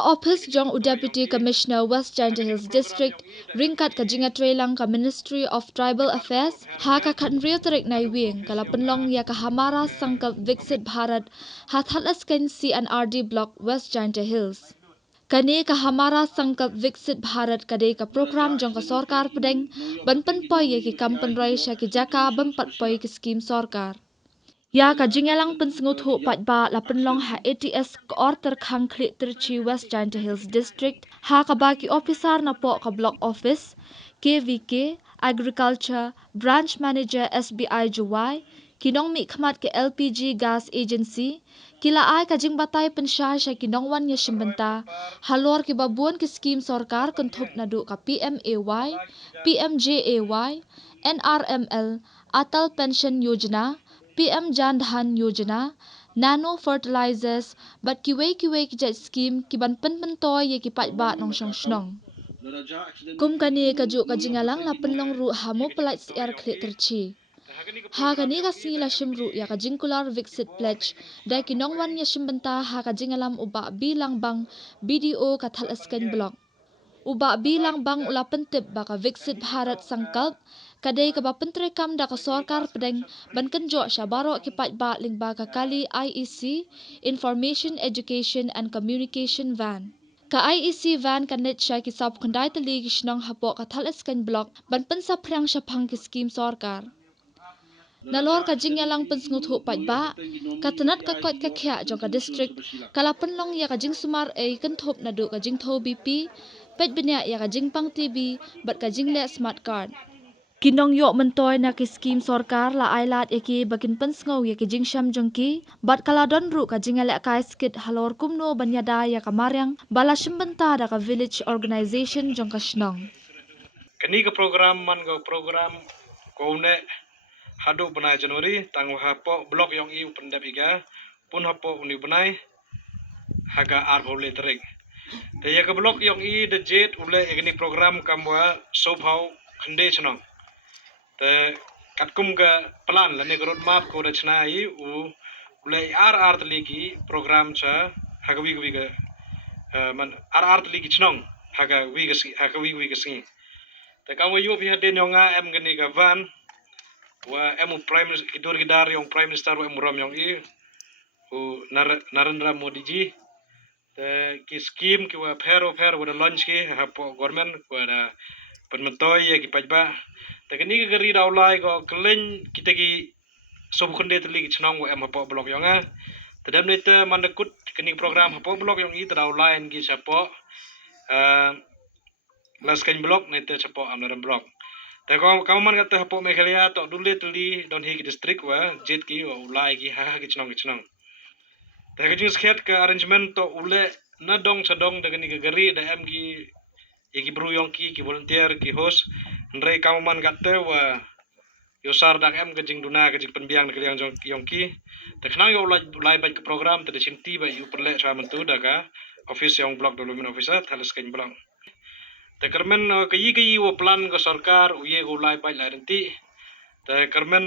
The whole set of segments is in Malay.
office jong Deputy Commissioner West Giant Hills District ringkat ka jinga trelang ka Ministry of Tribal Affairs ha ka khanrio tarik nai wing kala penlong ya ka hamara sangkap Viksit Bharat hathalas kan CNRD block West Giant Hills. Kani ka hamara sangkap Viksit Bharat kade ka program jong ka sarkar pedeng banpen poi ya ki kampen rai sha ki jaka bampat poi ki skim sarkar. Ya ka jingalang pensengut hu pat ba la penlong ha ATS ko order khang klik terci West Giant Hills District ha ka baki officer na po ka block office KVK Agriculture Branch Manager SBI Juwai kinong mi khmat ke LPG Gas Agency kila ai ka jing batay pensya sya kinong wan ya shimbenta halor ki babuan ki skim sarkar kentup na du ka PMAY PMJAY NRML Atal Pension Yojana PM Jan Dhan Yojana, Nano Fertilizers, but kiway ki jet scheme ki ban pen toy ye ki pat ba nong shong shnong. Kum kani ka ju ka jingalang la penlong ru hamo pelat siar klik terci. Ha kani ka sila shimru ya ka jingkular Viksit Pledge, da ki nong wan ya shimbenta ha ka jingalam uba bilang bang BDO ka thalaskan blok. Uba bilang bang ula pentip baka Viksit Bharat Sangkalp, kadai ka bapentre kam da ka sarkar pedeng ban kenjo syabaro ki pat ba ling baka kali IEC Information Education and Communication Van. Ka IEC van kanet sya ki sab kundai tali ki shnong hapo ka thalaskan blok ban pensa prang syapang ki skim sarkar. Nalor ka jingyalang pensengut hu pat ba, katanat ka kot ka kya jong ka district, kala penlong ya ka jing sumar kentup na du ka jing tho BP, pet benya ya ka jing pang TB, bat ka jing le smart card. Kinong yok mentoy na ki skim sarkar la ailat ya ki bakin pensengau ya ki jing syam jong ki, bat kala don ru ka jing le kai skit halor kumno banyada ya ka maryang, bala shimbenta da ka village organization jong ka shnong. Kini ke program man go program ko ne hadu benai Januari tang hapo blok yang iu pendap iga pun hapo uni benai haga arbo letering. Te ya ke blok yang i de jet ule ini program kamwa sobhau khande chnong. Te katkum ga plan la ne road map ko de chna i u ule ar tliki program cha haga wi ga man ar tliki chnong haga wi ga si. Te kamu yu pi hadin yonga em gani ga van wa emu prime minister kidur gidar yung prime minister wa emu ram yung i u Narendra Modi ji te ki scheme ki wa phero wa launch ki hapo government wa da penmentoy ye ki pajba te kini ga gari daulai go klen kita ki sob khunde tli ki chnong wa em hapo blok yonga te dam nete mandakut kini program hapo blok yung i daulai ki sapo laskan blok nete sapo amnaram blok. Te kamu man kata hapo Meghalaya to dule tuli don hi district wa jet ki wa ulai ki ha ki chnong. Te ka jus khet ka arrangement to ule na dong sadong de ni gari da em ki ki bru yong ki volunteer ki host ndrei kamu man kata wa yo sar dak em ka jing duna ka jing penbiang de yang jong yong ki te khna yo ulai ba ke program te chinti ba yu perle cha mentu da ka office yang block development officer thalas kan blok. Te kermen kayi wo plan ko sarkar uye go lai pai la renti te kermen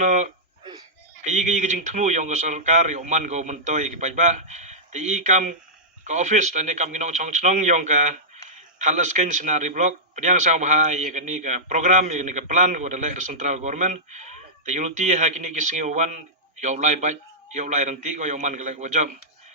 kayi jing thmu yong ko sarkar yo man go mentoy ki pai ba te I kam ka office tane kam ginong chong chnong yong ka halas ken scenario block pediang sang bah ye kani ka program ye kani ka plan ko dale central government te yuti ha kini ki singi wan yo lai renti ko yo man ka wajam